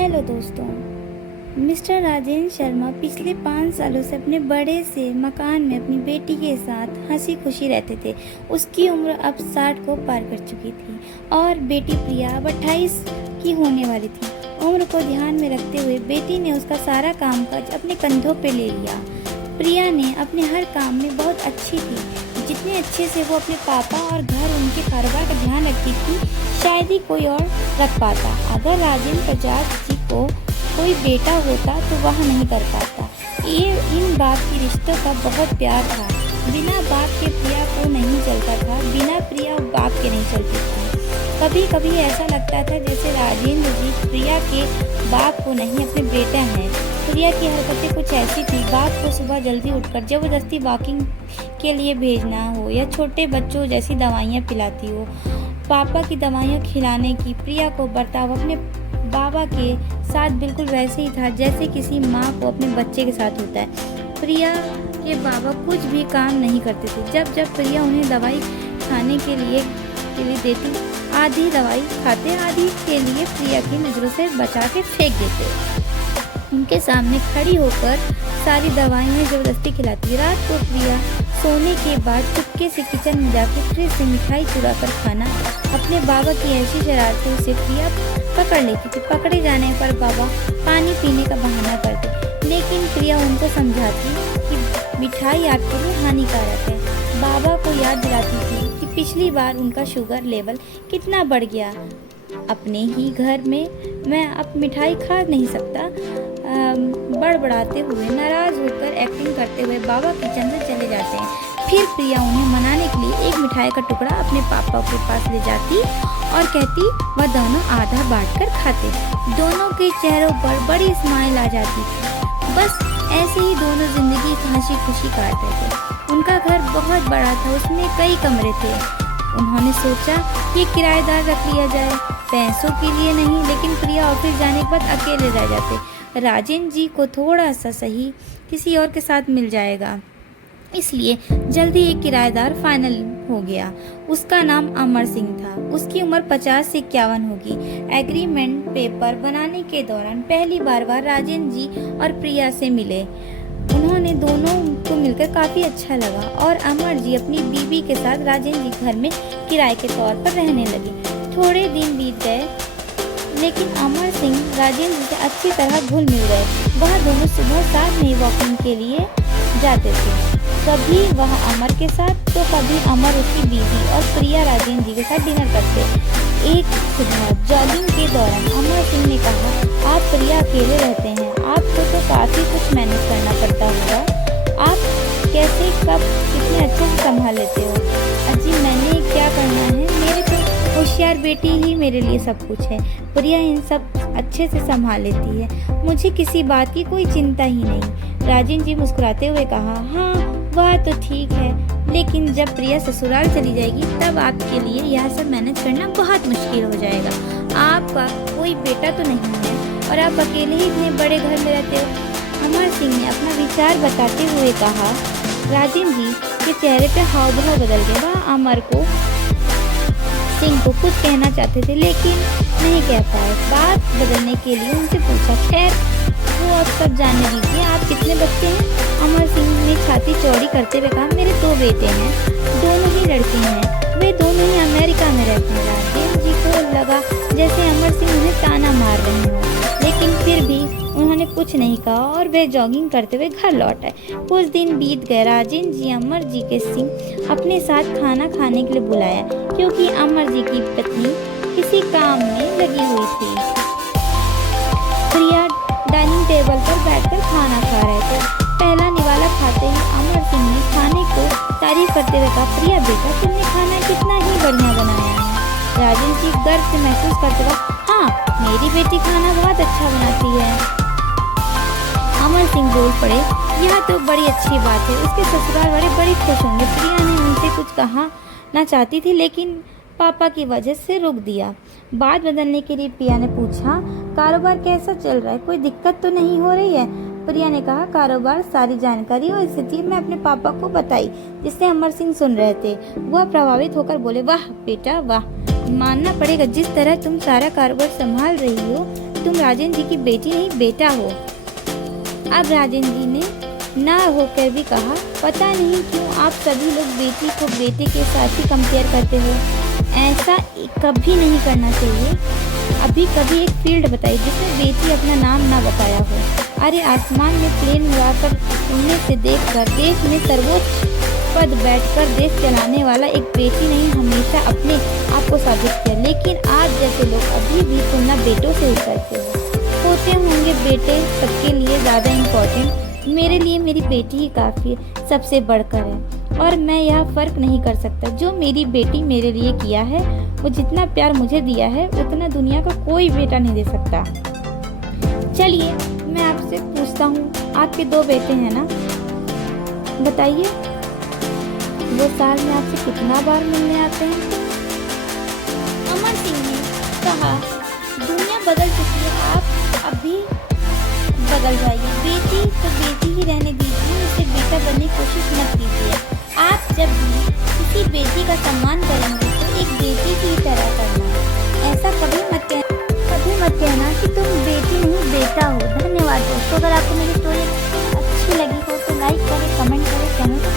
Hello दोस्तों। Mister Rajendra Sharma पिछले 5 सालों से अपने बड़े से मकान में अपनी बेटी के साथ हंसी खुशी रहते थे। उसकी उम्र अब 60 को पार कर चुकी थी और बेटी प्रिया अब 28 की होने वाली थी। उम्र को ध्यान में रखते हुए बेटी ने उसका सारा कामकाज अपने कंधों पे ले लिया। प्रिया ने अपने हर काम में बहुत अच्छी थी। जितने अच्छे से वो अपने पापा और घर उनके कारोबार का ध्यान रखती थी, शायद ही कोई और रख पाता। अगर राजेंद्र प्रसाद जी को कोई बेटा होता तो वह नहीं कर पाता। ये इन बाप की रिश्तों का बहुत प्यार था। बिना बाप के प्रिया को नहीं चलता था, बिना प्रिया बाप के नहीं चलती थी। कभी कभी ऐसा लगता था जैसे राजेंद्र जी प्रिया के बाप को नहीं अपने बेटे हैं। प्रिया की हरकतें कुछ ऐसी थी, बाप को सुबह जल्दी उठकर जबरदस्ती वॉकिंग के लिए भेजना हो या छोटे बच्चों जैसी दवाइयाँ पिलाती हो। पापा की दवाइयाँ खिलाने की प्रिया को बर्ताव अपने बाबा के साथ बिल्कुल वैसे ही था जैसे किसी माँ को अपने बच्चे के साथ होता है। प्रिया के बाबा कुछ भी काम नहीं करते थे। जब जब प्रिया उन्हें दवाई खाने के लिए देती, आधी दवाई खाते, आधी के लिए प्रिया की नज़रों से बचा के फेंक देते। उनके सामने खड़ी होकर सारी दवाइयाँ जबरदस्ती खिलाती। रात को प्रिया सोने के बाद चुपके से किचन में जाकर फ्रिज से मिठाई चुरा कर खाना अपने बाबा की ऐसी शरारतों से प्रिया पकड़ लेती थी। पकड़े जाने पर बाबा पानी पीने का बहाना करते, लेकिन प्रिया उनको समझाती कि मिठाई आपके लिए हानिकारक है। बाबा को याद दिलाती थी कि पिछली बार उनका शुगर लेवल कितना बढ़ गया। अपने ही घर में मैं अब मिठाई खा नहीं सकता, बड़बड़ाते हुए नाराज होकर एक्टिंग करते हुए बाबा किचन में चले जाते हैं। फिर प्रिया उन्हें मनाने के लिए एक मिठाई का टुकड़ा अपने पापा के पास ले जाती और कहती वह दोनों आधा बांटकर खाते। दोनों के चेहरों पर बड़ी स्माइल आ जाती थी। बस ऐसे ही दोनों जिंदगी हंसी खुशी काट रहे थे। उनका घर बहुत बड़ा था, उसमें कई कमरे थे। उन्होंने सोचा कि किराएदार रख लिया जाए, पैसों के लिए नहीं, लेकिन प्रिया ऑफिस जाने के बाद अकेले रह जाते। राजेंद्र जी को थोड़ा सा सही किसी और के साथ मिल जाएगा, इसलिए जल्दी एक किराएदार फाइनल हो गया। उसका नाम अमर सिंह था। उसकी उम्र 50 से 51 होगी। एग्रीमेंट पेपर बनाने के दौरान पहली बार राजेंद्र जी और प्रिया से मिले। उन्होंने दोनों को मिलकर काफ़ी अच्छा लगा और अमर जी अपनी बीवी के साथ राजेंद्र जी घर में किराए के तौर पर रहने लगे। थोड़े दिन बीत गए, लेकिन अमर सिंह राजेंद्र जी से अच्छी तरह घुल मिल गए। वह दोनों सुबह साथ में वॉकिंग के लिए जाते थे। कभी वह अमर के साथ तो कभी अमर उसकी बीवी और प्रिया राजेंद्र जी के साथ डिनर करते। एक सुबह जॉगिंग के दौरान अमर सिंह ने कहा, आप प्रिया अकेले रहते हैं, आपको तो काफ़ी कुछ मैनेज करना पड़ता होगा। आप कैसे कब कितने अच्छे से संभाल लेते हो? अजी मैंने क्या करना है, मेरे तो होशियार बेटी ही मेरे लिए सब कुछ है। प्रिया इन सब अच्छे से संभाल लेती है, मुझे किसी बात की कोई चिंता ही नहीं। राजेंद्र जी मुस्कुराते हुए कहा, हाँ वह तो ठीक है, लेकिन जब प्रिया ससुराल चली जाएगी तब आपके लिए यह सब मैनेज करना बहुत मुश्किल हो जाएगा। आपका कोई बेटा तो नहीं है और आप अकेले ही इतने बड़े घर में रहते हो। अमर सिंह ने अपना विचार बताते हुए कहा। राजेंद्र जी के चेहरे पे हाव भाव बदल गए। वह अमर को सिंह को कुछ कहना चाहते थे, लेकिन नहीं कह पाए। बात बदलने के लिए उनसे पूछा, खैर वो अब सब जानने दीजिए, आप कितने बच्चे हैं? अमर सिंह ने छाती चौड़ी करते हुए कहा, मेरे 2 बेटे हैं, दोनों ही लड़के हैं, वे दोनों ही अमेरिका में रहते हैं। राजेंद्र जी को लगा जैसे अमर सिंह उन्हें ताना मार रहे हों, लेकिन फिर भी उन्होंने कुछ नहीं कहा और वे जॉगिंग करते हुए घर लौट आए। कुछ दिन बीत गए। राजेंद्र जी अमर जी के सिंह अपने साथ खाना खाने के लिए बुलाया, क्योंकि अमर जी की पत्नी किसी काम में लगी हुई थी। प्रिया डाइनिंग टेबल पर बैठकर खाना खा रहे थे। पहला निवाला खाते ही अमर सिंह ने खाने को तारीफ करते हुए कहा, प्रिया बेटा तुमने खाना कितना ही बढ़िया बनाया है। राजेंद्र जी गर्व से महसूस करते हुए, हाँ मेरी बेटी खाना बहुत अच्छा बनाती है। अमर सिंह बोल पड़े, यह तो बड़ी अच्छी बात है, उसके ससुराल वाले बड़े खुश होंगे। प्रिया ने उनसे कुछ कहा ना चाहती थी, लेकिन पापा की वजह से रुक दिया। बात बदलने के लिए प्रिया ने पूछा, कारोबार कैसा चल रहा है, कोई दिक्कत तो नहीं हो रही है? प्रिया ने कहा, कारोबार सारी जानकारी और स्थिति मैं अपने पापा को बताई, जिससे अमर सिंह सुन रहे थे। वह प्रभावित होकर बोले, वाह बेटा वाह, मानना पड़ेगा जिस तरह तुम सारा कारोबार संभाल रही हो, कि तुम राजेंद्र जी की बेटी नहीं बेटा हो। अब राजेंद्र जी ने ना होकर भी कहा, पता नहीं क्यों आप सभी लोग बेटी को बेटे के साथ ही कंपेयर करते हो। ऐसा कभी नहीं करना चाहिए। अभी कभी एक फील्ड बताइए जिसमें बेटी अपना नाम ना बताया हो। अरे आसमान में प्लेन उड़ाकर उड़ने से देखकर देश में सर्वोच्च पद बैठकर देश चलाने वाला एक बेटी नहीं हमेशा अपने आप को साबित किया, लेकिन आज जैसे लोग अभी भी तुलना बेटों से ही करते हो। होते होंगे बेटे सबके लिए ज़्यादा इम्पोर्टेंट, मेरे लिए मेरी बेटी ही काफ़ी सबसे बढ़कर है और मैं यह फ़र्क नहीं कर सकता। जो मेरी बेटी मेरे लिए किया है, वो जितना प्यार मुझे दिया है उतना दुनिया का कोई बेटा नहीं दे सकता। चलिए मैं आपसे पूछता हूँ, आपके 2 बेटे हैं ना, बताइए वो साल में आपसे कितना बार मिलने आते हैं? अमर सिंह ने कहा, दुनिया बदल चुकी है, आप अभी बदल जाइए। बेटी तो बेटी ही रहने दीजिए, उसे बेटा बनने की कोशिश मत कीजिए। आप जब भी किसी बेटी का सम्मान करेंगे तो एक बेटी की तरह करना। ऐसा कभी मत कहना कि तुम बेटी नहीं बेटा हो। धन्यवाद दोस्तों। अगर आपको मेरी स्टोरी अच्छी लगी हो तो लाइक करें, कमेंट करें, चैनल को